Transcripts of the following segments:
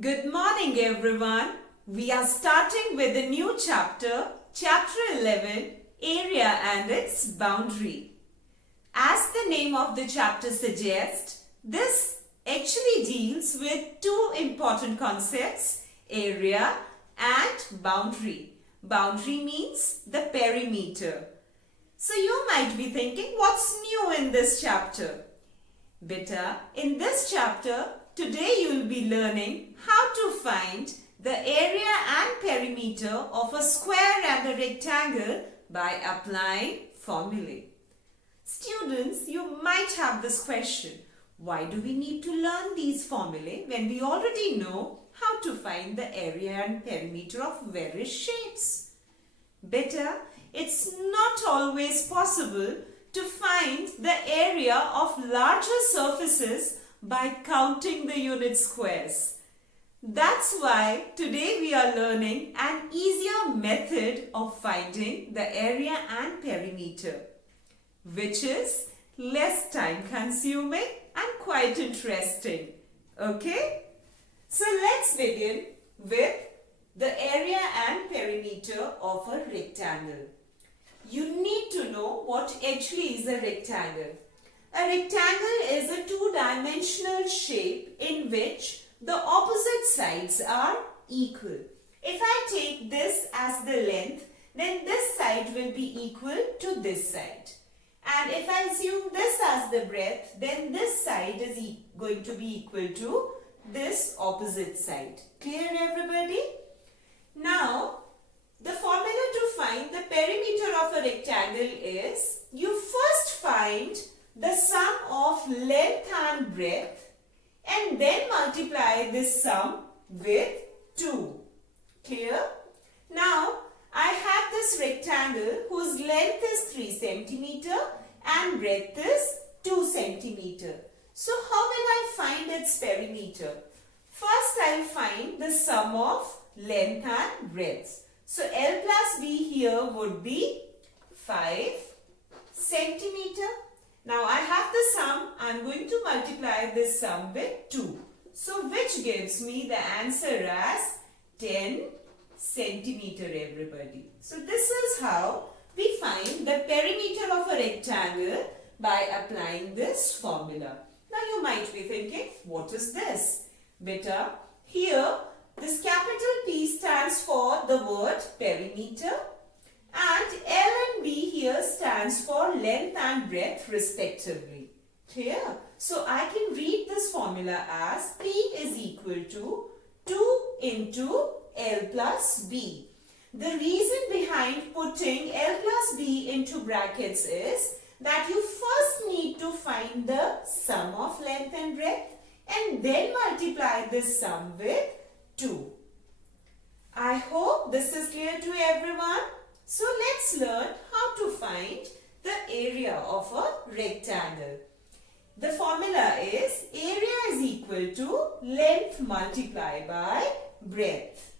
Good morning everyone. We are starting with a new chapter, chapter 11, Area and its Boundary. As the name of the chapter suggests, this actually deals with two important concepts, area and boundary. Boundary means the perimeter. So you might be thinking, what's new in this chapter? Beta, in this chapter, today you will be learning how to find the area and perimeter of a square and a rectangle by applying formulae. Students, you might have this question. Why do we need to learn these formulae when we already know how to find the area and perimeter of various shapes? Beta, it's not always possible to find the area of larger surfaces by counting the unit squares. That's why today we are learning an easier method of finding the area and perimeter, which is less time consuming and quite interesting. Okay? So let's begin with the area and perimeter of a rectangle. You need to know what actually is a rectangle. A rectangle is a two-dimensional shape in which the opposite sides are equal. If I take this as the length, then this side will be equal to this side. And if I assume this as the breadth, then this side is going to be equal to this opposite side. Clear, everybody? Now, the formula to find the perimeter of a rectangle is, you first find the sum of length and breadth and then multiply this sum with 2. Clear? Now, I have this rectangle whose length is 3 cm and breadth is 2 cm. So, how will I find its perimeter? First, I will find the sum of length and breadth. So, L plus B here would be 5 centimeter. Now, I have the sum. I am going to multiply this sum with 2. So, which gives me the answer as 10 centimeter, everybody. So, this is how we find the perimeter of a rectangle by applying this formula. Now, you might be thinking, what is this? Beta, here this capital P stands for the word perimeter and L and B here stands for length and breadth respectively. Clear? So I can read this formula as P is equal to 2 into L plus B. The reason behind putting L plus B into brackets is that you first need to find the sum of length and breadth and then multiply this sum with 2. I hope this is clear to everyone. So let's learn how to find the area of a rectangle. The formula is area is equal to length multiplied by breadth.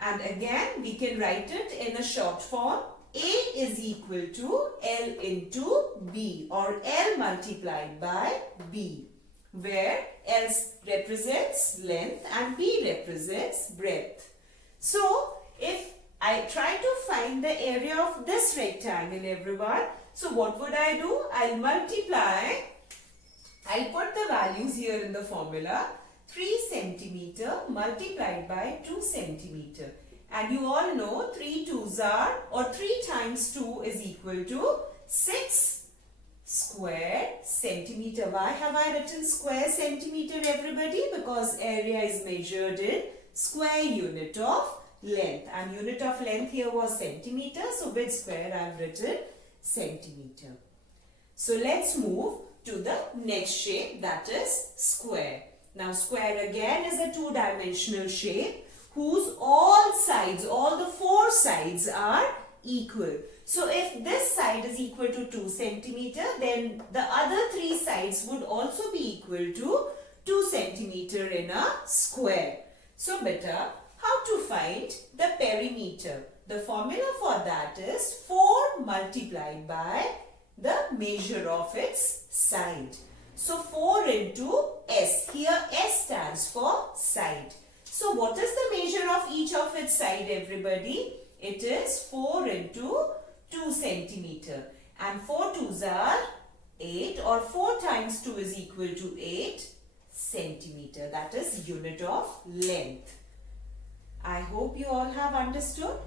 And again we can write it in a short form. A is equal to L into B or L multiplied by B, where L represents length and B represents breadth. So, if I try to find the area of this rectangle, everyone, so what would I do? I'll multiply, I'll put the values here in the formula, 3 centimeter multiplied by 2 centimeter. And you all know 3 2s are, or 3 times 2 is equal to 6 square centimeter. Why have I written square centimeter, everybody? Because area is measured in square unit of length. And unit of length here was centimeter. So with square I have written centimeter. So let's move to the next shape, that is square. Now square again is a two-dimensional shape whose all sides, all the 4 sides are equal. So if this side is equal to 2 centimeter, then the other 3 sides would also be equal to 2 centimeter in a square. So beta, how to find the perimeter? The formula for that is 4 multiplied by the measure of its side. So 4 into S. Here S stands for side. So what is the measure of each of its side, everybody? It is 4 into 2 centimeter. And 4 twos are 8, or 4 times 2 is equal to 8 centimeter. That is unit of length. I hope you all have understood.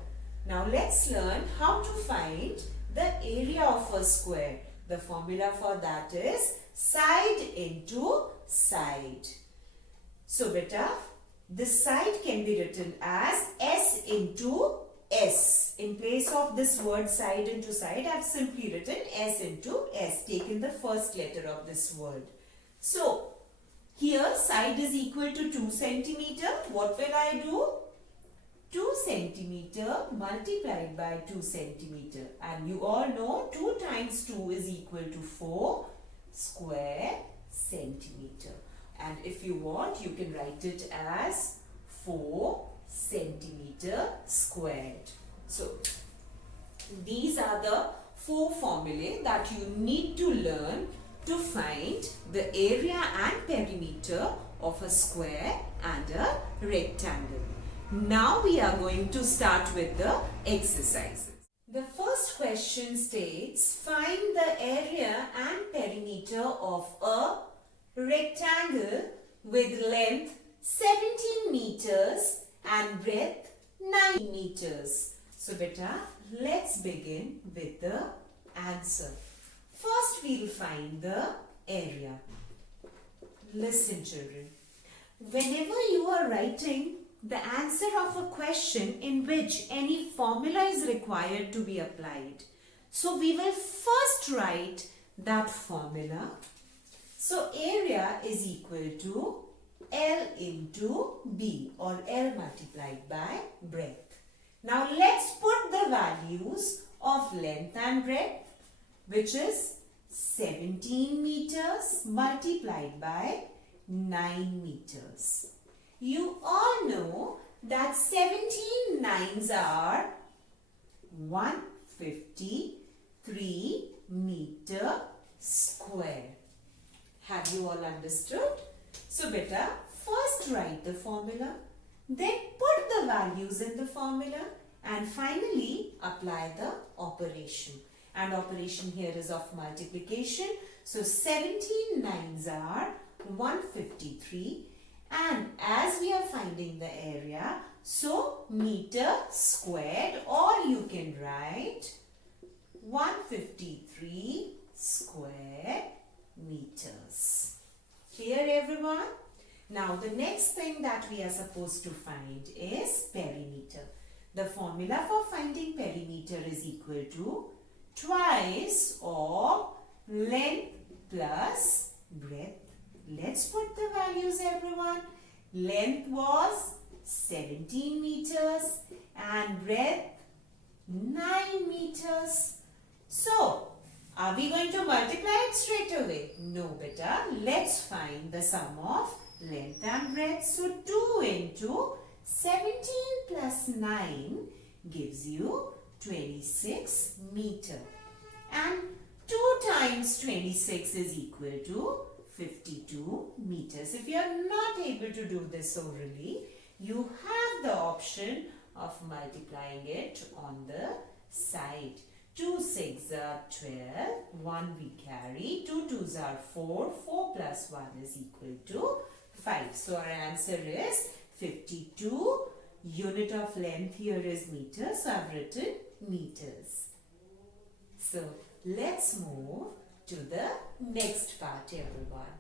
Now let's learn how to find the area of a square. The formula for that is side into side. So beta, this side can be written as S into S. In place of this word side into side, I have simply written S into S, taken the first letter of this word. So, here side is equal to 2 centimeter. What will I do? 2 centimeter multiplied by 2 centimeter. And you all know 2 times 2 is equal to 4 square centimeter. And if you want, you can write it as 4 centimeter squared. So, these are the 4 formulae that you need to learn to find the area and perimeter of a square and a rectangle. Now we are going to start with the exercises. The first question states, find the area and perimeter of a rectangle with length 17 meters and breadth 9 meters. So beta, let's begin with the answer. First we'll find the area. Listen children, whenever you are writing the answer of a question in which any formula is required to be applied, so we will first write that formula. So area is equal to L into B, or L multiplied by breadth. Now let's put the values of length and breadth, which is 17 meters multiplied by 9 meters. You all know that 17 nines are 153 meter square. Have you all understood? So beta, first write the formula, then put the values in the formula, and finally apply the operation. And operation here is of multiplication. So 17 nines are 153, and as we are finding the area, so meter squared, or you can write 153 square meters. Clear everyone? Now the next thing that we are supposed to find is perimeter. The formula for finding perimeter is equal to twice of length plus breadth. Let's put the values everyone. Length was 17 meters and breadth 9 meters. So, are we going to multiply it straight away? No beta. Let's find the sum of length and breadth. So 2 into 17 plus 9 gives you 26 meter. And 2 times 26 is equal to 52 meters. If you are not able to do this orally, you have the option of multiplying it on the side. 2 6 are 12, 1 we carry, 2 2s are 4, 4 plus 1 is equal to 5. So our answer is 52. Unit of length here is meters, so I've written meters. So let's move to the next part everyone.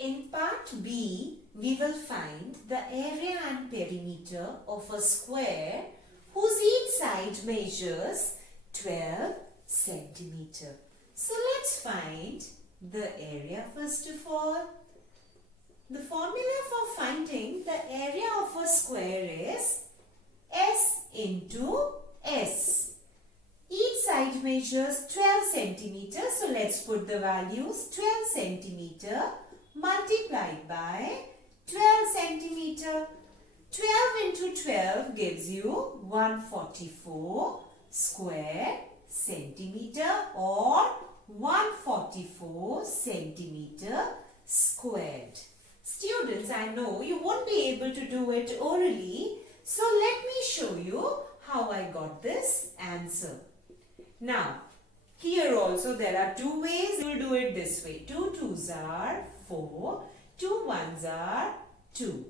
In part B, we will find the area and perimeter of a square whose each side measures 12 centimeter. So let's find the area first of all. The formula for finding the area of a square is S into S. Each side measures 12 centimeter. So let's put the values. 12 centimeter multiplied by 12 centimeter. 12 into 12 gives you 144 square centimeter, or 144 centimeter squared. Students, I know you won't be able to do it orally. So let me show you how I got this answer. Now, here also there are two ways. You will do it this way. 2 2s are 4, 2 1s are 2.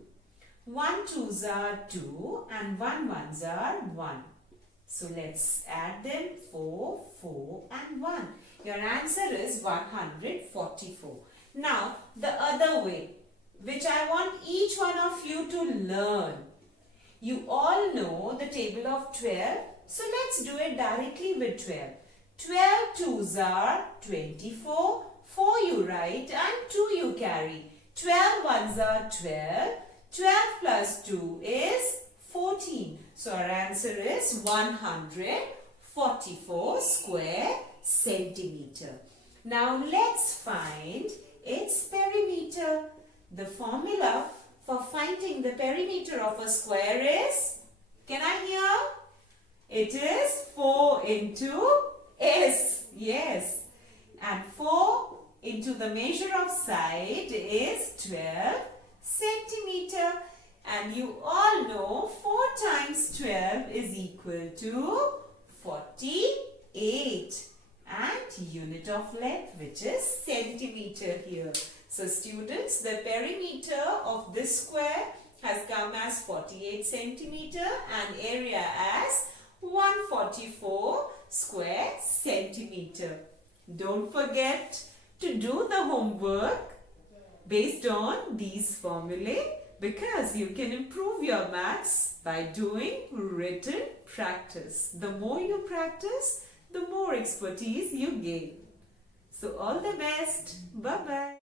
1 2s are 2 and 1 1s are 1. So let's add them 4, 4 and 1. Your answer is 144. Now the other way, which I want each one of you to learn. You all know the table of 12. So let's do it directly with 12. 12 2s are 24. 4 you write and 2 you carry. 12 1s are 12. 12 plus 2 is 14. So our answer is 144 square centimeter. Now let's find its perimeter. The formula for finding the perimeter of a square is, can I hear? It is 4 into S. Yes. And 4 into the measure of side is 12 centimeter. And you all know 4 times 12 is equal to 48. And unit of length, which is centimeter here. So students, the perimeter of this square has come as 48 centimeter and area as 144 square centimeter. Don't forget to do the homework based on these formulae, because you can improve your maths by doing written practice. The more you practice, the more expertise you gain. So all the best. Bye-bye.